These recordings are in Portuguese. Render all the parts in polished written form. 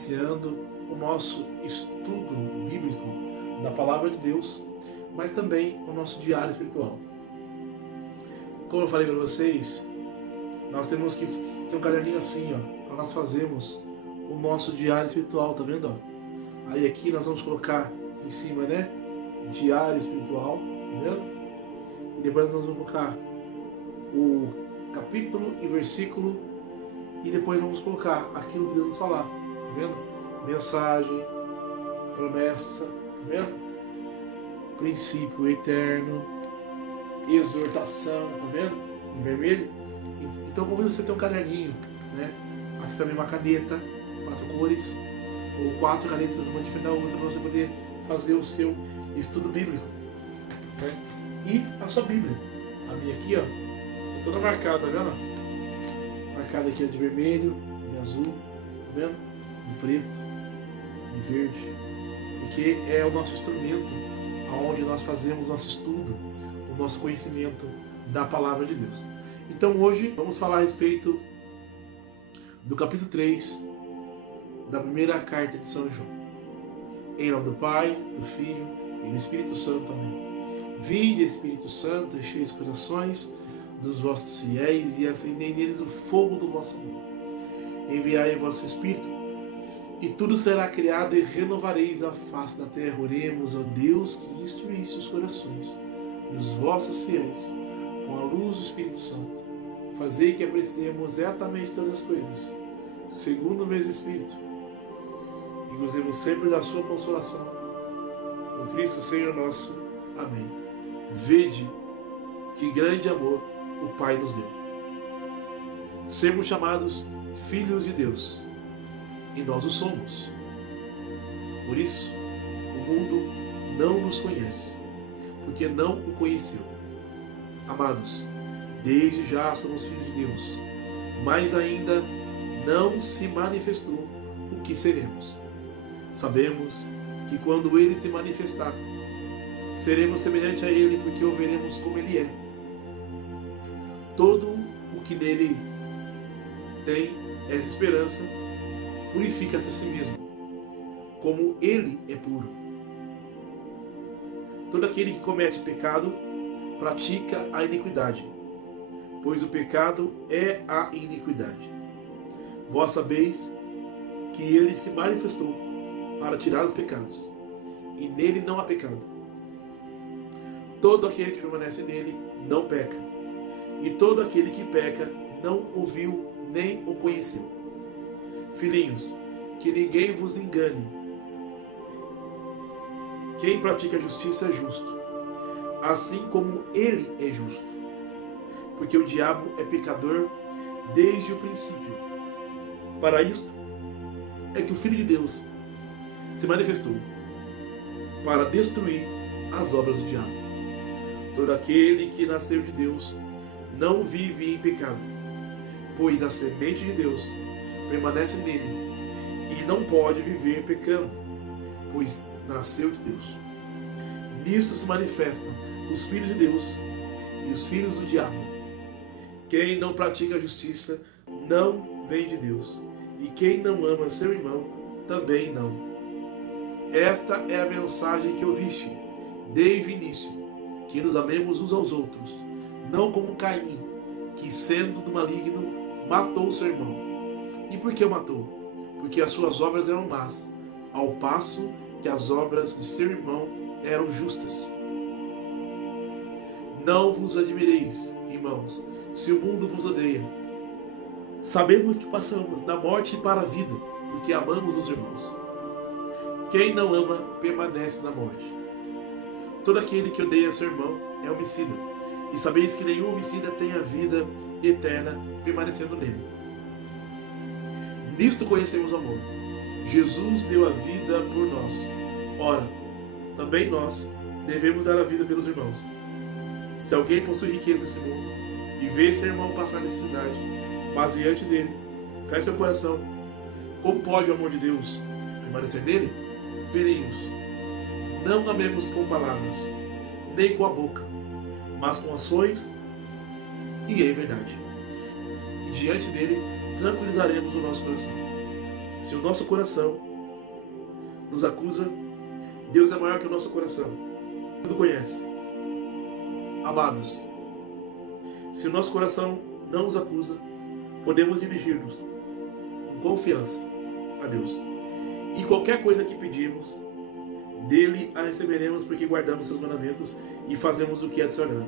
iniciando o nosso estudo bíblico da Palavra de Deus, mas também o nosso diário espiritual. Como eu falei para vocês, nós temos que ter um caderninho assim, ó, para nós fazermos o nosso diário espiritual, tá vendo? Ó? Aí aqui nós vamos colocar em cima, né? Diário espiritual, tá vendo? E depois nós vamos colocar o capítulo e versículo, e depois vamos colocar aquilo que Deus nos falar, tá vendo? Mensagem, promessa, tá vendo? Princípio eterno, exortação, tá vendo? Em vermelho. Então convido você a ter um caderninho, né? Aqui também uma caneta, 4 cores, ou 4 canetas, uma diferente da outra, para você poder fazer o seu estudo bíblico, né? E a sua Bíblia, a minha aqui, ó, tá toda marcada, tá vendo? Marcada aqui, ó, de vermelho, de azul, tá vendo? De preto, de verde, porque é o nosso instrumento onde nós fazemos nosso estudo, o nosso conhecimento da Palavra de Deus. Então hoje vamos falar a respeito do capítulo 3 da primeira carta de São João. Em nome do Pai, do Filho e do Espírito Santo. Amém. Vinde, Espírito Santo, enchei os corações dos vossos fiéis e acendei neles o fogo do vosso amor. Enviai o vosso Espírito, e tudo será criado e renovareis a face da terra. Oremos, ó Deus, que instruísse os corações dos vossos fiéis com a luz do Espírito Santo. Fazei que apreciemos retamente todas as coisas, segundo o mesmo Espírito, e gozemos sempre da sua consolação. Por Cristo Senhor nosso. Amém. Vede que grande amor o Pai nos deu. Sermos chamados filhos de Deus, e nós o somos. Por isso, o mundo não nos conhece, porque não o conheceu. Amados, desde já somos filhos de Deus, mas ainda não se manifestou o que seremos. Sabemos que quando Ele se manifestar, seremos semelhantes a Ele, porque o veremos como Ele é. Todo o que nele tem essa esperança purifica-se a si mesmo, como Ele é puro. Todo aquele que comete pecado pratica a iniquidade, pois o pecado é a iniquidade. Vós sabeis que Ele se manifestou para tirar os pecados, e nele não há pecado. Todo aquele que permanece nele não peca, e todo aquele que peca não o viu nem o conheceu. Filhinhos, que ninguém vos engane. Quem pratica a justiça é justo, assim como ele é justo. Porque o diabo é pecador desde o princípio. Para isto é que o Filho de Deus se manifestou, para destruir as obras do diabo. Todo aquele que nasceu de Deus não vive em pecado, pois a semente de Deus permanece nele, e não pode viver pecando, pois nasceu de Deus. Nisto se manifestam os filhos de Deus e os filhos do diabo. Quem não pratica a justiça não vem de Deus, e quem não ama seu irmão também não. Esta é a mensagem que ouviste desde o início, que nos amemos uns aos outros, não como Caim, que sendo do maligno matou seu irmão. E por que o matou? Porque as suas obras eram más, ao passo que as obras de seu irmão eram justas. Não vos admireis, irmãos, se o mundo vos odeia. Sabemos que passamos da morte para a vida, porque amamos os irmãos. Quem não ama permanece na morte. Todo aquele que odeia seu irmão é homicida, e sabeis que nenhum homicida tem a vida eterna permanecendo nele. Nisto conhecemos o amor. Jesus deu a vida por nós. Ora, também nós devemos dar a vida pelos irmãos. Se alguém possui riqueza nesse mundo e vê seu irmão passar necessidade, mas diante dele fecha seu coração, como pode o amor de Deus permanecer nele? Filhinhos, não amemos com palavras, nem com a boca, mas com ações e em verdade. E diante dele tranquilizaremos o nosso coração. Se o nosso coração nos acusa, Deus é maior que o nosso coração. Tudo conhece. Amados, se o nosso coração não nos acusa, podemos dirigir-nos com confiança a Deus. E qualquer coisa que pedirmos, dele a receberemos, porque guardamos seus mandamentos e fazemos o que é de seu agrado.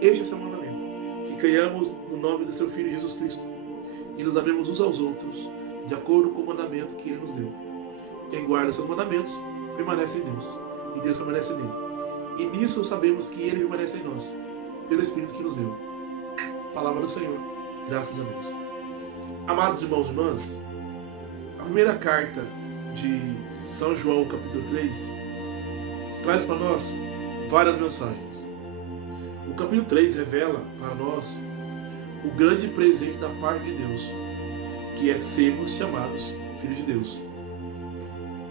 Este é o seu mandamento, que creiamos no nome do seu Filho Jesus Cristo e nos amemos uns aos outros, de acordo com o mandamento que ele nos deu. Quem guarda seus mandamentos permanece em Deus, e Deus permanece nele. E nisso sabemos que ele permanece em nós, pelo Espírito que nos deu. Palavra do Senhor, graças a Deus. Amados irmãos e irmãs, a primeira carta de São João, capítulo 3, traz para nós várias mensagens. O capítulo 3 revela para nós o grande presente da parte de Deus, que é sermos chamados filhos de Deus.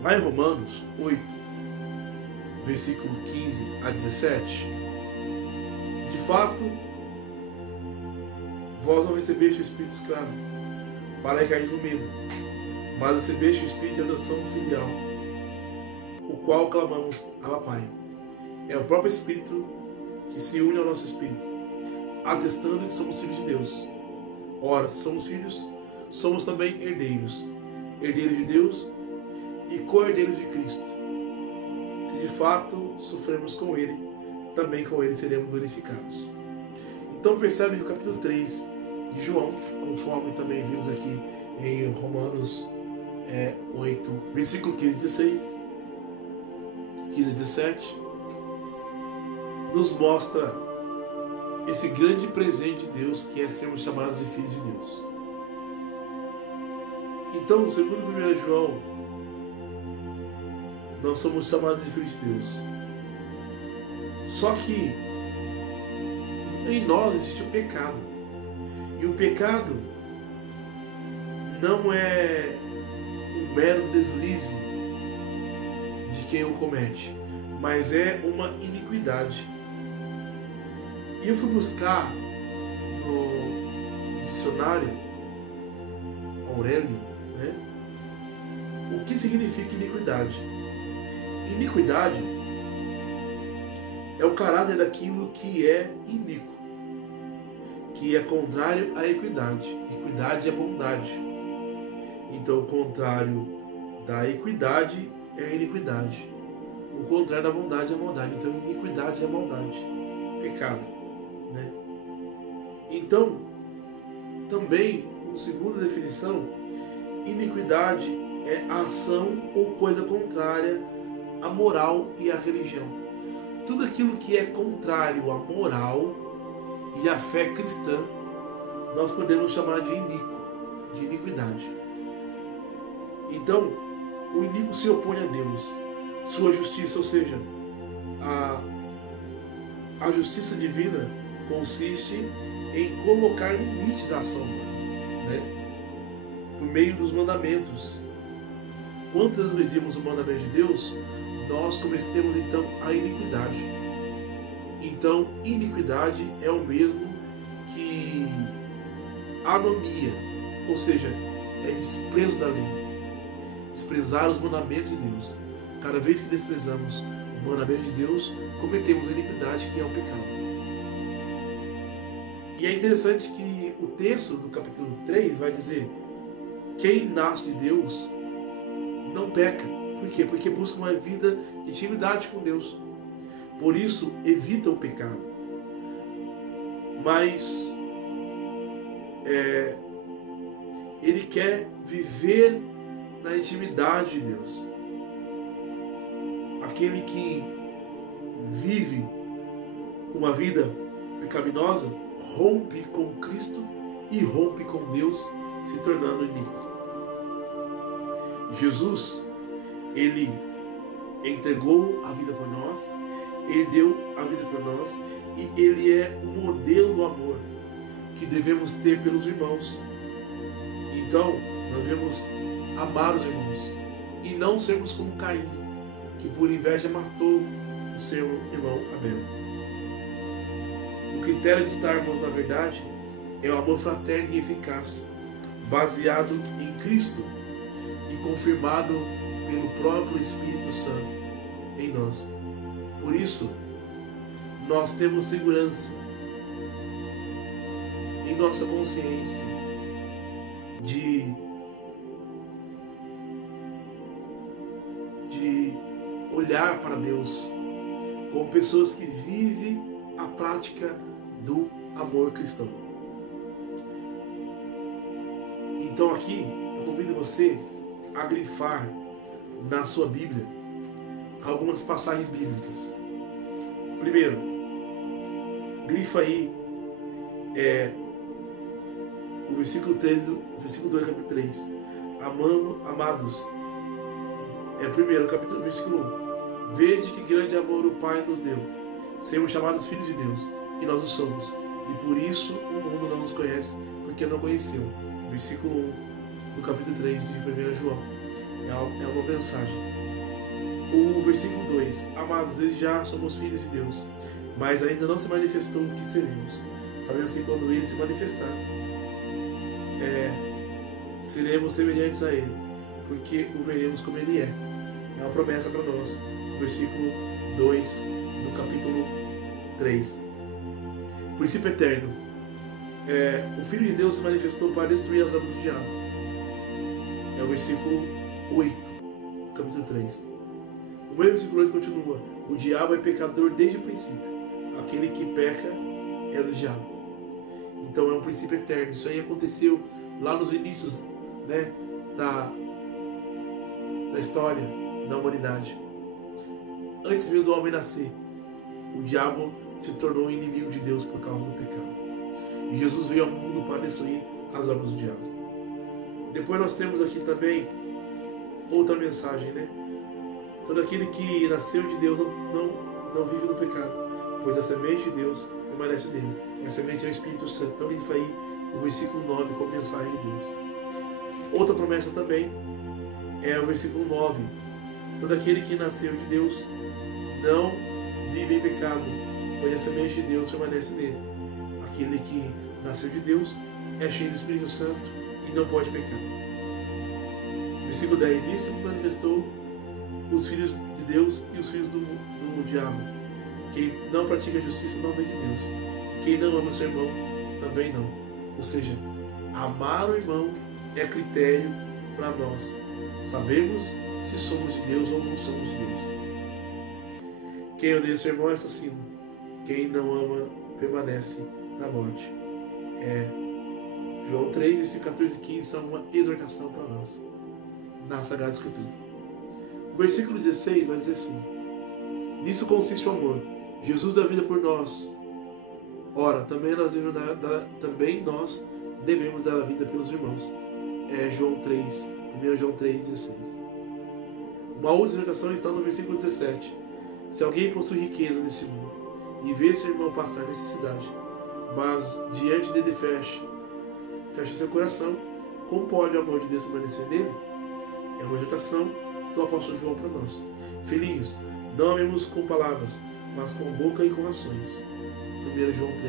Lá em Romanos 8, versículo 15 a 17, de fato, vós não recebeste o espírito escravo, para recair no medo, mas recebeste o espírito de adoção filial, o qual clamamos, Abba Pai. É o próprio Espírito que se une ao nosso espírito, atestando que somos filhos de Deus. Ora, se somos filhos, somos também herdeiros, herdeiros de Deus e co-herdeiros de Cristo. Se de fato sofremos com Ele, também com Ele seremos glorificados. Então percebe que o capítulo 3 de João, conforme também vimos aqui em Romanos 8, versículo 15 a 16, 15 a 17, nos mostra esse grande presente de Deus, que é sermos chamados de filhos de Deus. Então, segundo 1 João, nós somos chamados de filhos de Deus. Só que em nós existe o pecado. E o pecado não é um mero deslize de quem o comete, mas é uma iniquidade. E eu fui buscar no dicionário Aurélio, o que significa iniquidade. Iniquidade é o caráter daquilo que é iníquo, que é contrário à equidade. Equidade é bondade. Então o contrário da equidade é a iniquidade. O contrário da bondade é a maldade. Então iniquidade é maldade, pecado, Então, também, uma segunda definição, iniquidade é a ação ou coisa contrária à moral e à religião. Tudo aquilo que é contrário à moral e à fé cristã, nós podemos chamar de iníquo, de iniquidade. Então, o iníquo se opõe a Deus, sua justiça, ou seja, a justiça divina consiste em colocar limites à ação humana, por meio dos mandamentos. Quando transgredimos o mandamento de Deus, nós cometemos então a iniquidade. Então, iniquidade é o mesmo que anomia, ou seja, é desprezo da lei. Desprezar os mandamentos de Deus. Cada vez que desprezamos o mandamento de Deus, cometemos a iniquidade, que é o pecado. E é interessante que o texto do capítulo 3 vai dizer: quem nasce de Deus não peca. Por quê? Porque busca uma vida de intimidade com Deus. Por isso, evita o pecado. Mas ele quer viver na intimidade de Deus. Aquele que vive uma vida pecaminosa rompe com Cristo e rompe com Deus, se tornando iníquo. Jesus, ele entregou a vida por nós, ele deu a vida por nós, e ele é o modelo do amor que devemos ter pelos irmãos. Então, nós devemos amar os irmãos e não sermos como Caim, que por inveja matou o seu irmão Abel. O critério de estarmos na verdade é o amor fraterno e eficaz, baseado em Cristo e confirmado pelo próprio Espírito Santo em nós. Por isso, nós temos segurança em nossa consciência de olhar para Deus como pessoas que vivem a prática do amor cristão. Então aqui eu convido você a grifar na sua Bíblia algumas passagens bíblicas. Primeiro, grifa aí o versículo 13, o versículo 2, capítulo 3. Amados, primeiro, capítulo, versículo 1. Vede que grande amor o Pai nos deu. Sermos chamados filhos de Deus, e nós o somos. E por isso o mundo não nos conhece, porque não conheceu. Versículo 1 do capítulo 3 de 1 João. É uma mensagem. O versículo 2. Amados, desde já somos filhos de Deus, mas ainda não se manifestou o que seremos. Sabemos que quando Ele se manifestar, seremos semelhantes a Ele, porque o veremos como Ele é. É uma promessa para nós. Versículo 2 do capítulo 3. Princípio eterno. O Filho de Deus se manifestou para destruir as obras do diabo. É o versículo 8 do capítulo 3. O mesmo versículo 8 continua. O diabo é pecador desde o princípio. Aquele que peca é do diabo. Então é um princípio eterno. Isso aí aconteceu lá nos inícios, né, da história da humanidade. Antes mesmo do homem nascer, o diabo se tornou inimigo de Deus por causa do pecado. E Jesus veio ao mundo para destruir as obras do diabo. Depois nós temos aqui também outra mensagem, né? Todo aquele que nasceu de Deus não vive no pecado, pois a semente de Deus permanece nele. E a semente é o Espírito Santo. Então ele faz aí o versículo 9 como mensagem de Deus. Outra promessa também é o versículo 9. Todo aquele que nasceu de Deus não vive em pecado, pois a semente de Deus permanece nele. Aquele que nasceu de Deus é cheio do Espírito Santo e não pode pecar. Versículo 10. Nisso se manifestou os filhos de Deus e os filhos do diabo. Quem não pratica a justiça não vem de Deus. E quem não ama seu irmão também não. Ou seja, amar o irmão é critério para nós. Sabemos se somos de Deus ou não somos de Deus. Quem odeia seu irmão é assassino. Quem não ama permanece na morte. João 3, versículo 14 e 15 são uma exortação para nós na Sagrada Escritura. O versículo 16 vai dizer assim: nisso consiste o amor. Jesus dá vida por nós. Ora, também nós devemos dar a vida pelos irmãos. João 3, 1 João 3,16. Uma outra exortação está no versículo 17. Se alguém possui riqueza nesse mundo e vê seu irmão passar necessidade, mas diante dele fecha seu coração, como pode o amor de Deus permanecer nele? É uma exortação do apóstolo João para nós. Filhinhos, não amemos com palavras, mas com boca e com ações. 1 João 3,18.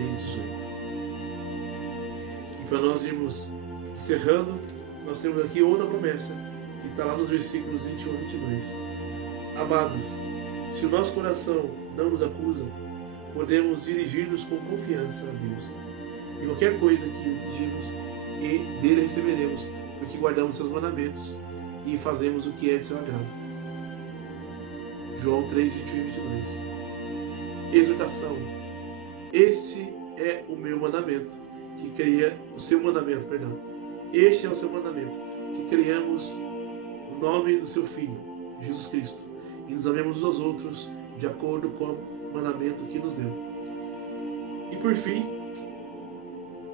E para nós irmos encerrando, nós temos aqui outra promessa, que está lá nos versículos 21 e 22. Amados, se o nosso coração não nos acusa, podemos dirigir-nos com confiança a Deus. E qualquer coisa que pedimos, e dele receberemos, porque guardamos seus mandamentos e fazemos o que é de seu agrado. João 3, 21 e 22. Exortação. Este é o meu mandamento, que cria o seu mandamento, perdão. Este é o seu mandamento, que criamos o nome do seu Filho, Jesus Cristo, e nos amemos uns aos outros de acordo com o mandamento que nos deu. E por fim,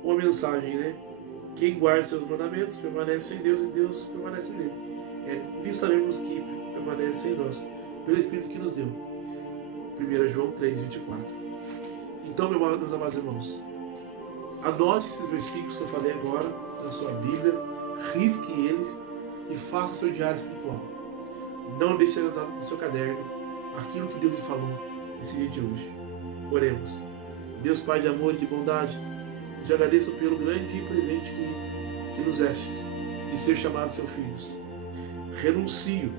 uma mensagem, né? Quem guarda seus mandamentos permanece em Deus e Deus permanece nele. Nisso sabemos que permanece em nós, pelo Espírito que nos deu. 1 João 3, 24. Então, meus amados irmãos, anote esses versículos que eu falei agora na sua Bíblia, risque eles e faça o seu diário espiritual. Não deixe de anotar no seu caderno aquilo que Deus lhe falou nesse dia de hoje. Oremos. Deus Pai de amor e de bondade, eu te agradeço pelo grande presente que nos destes, de ser chamados seus filhos. renuncio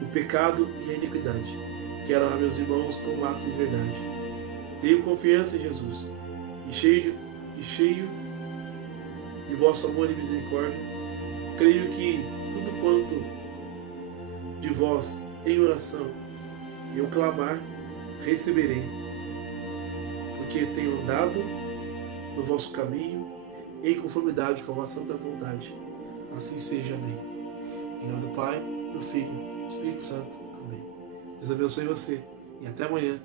o pecado e a iniquidade. Quero amar meus irmãos com atos de verdade. Tenho confiança em Jesus e cheio de vosso amor e misericórdia, creio que tudo quanto de vós em oração eu clamar, receberei, porque tenho andado no vosso caminho em conformidade com a vossa santa vontade. Assim seja, amém. Em nome do Pai, do Filho, do Espírito Santo, amém. Deus abençoe você e até amanhã,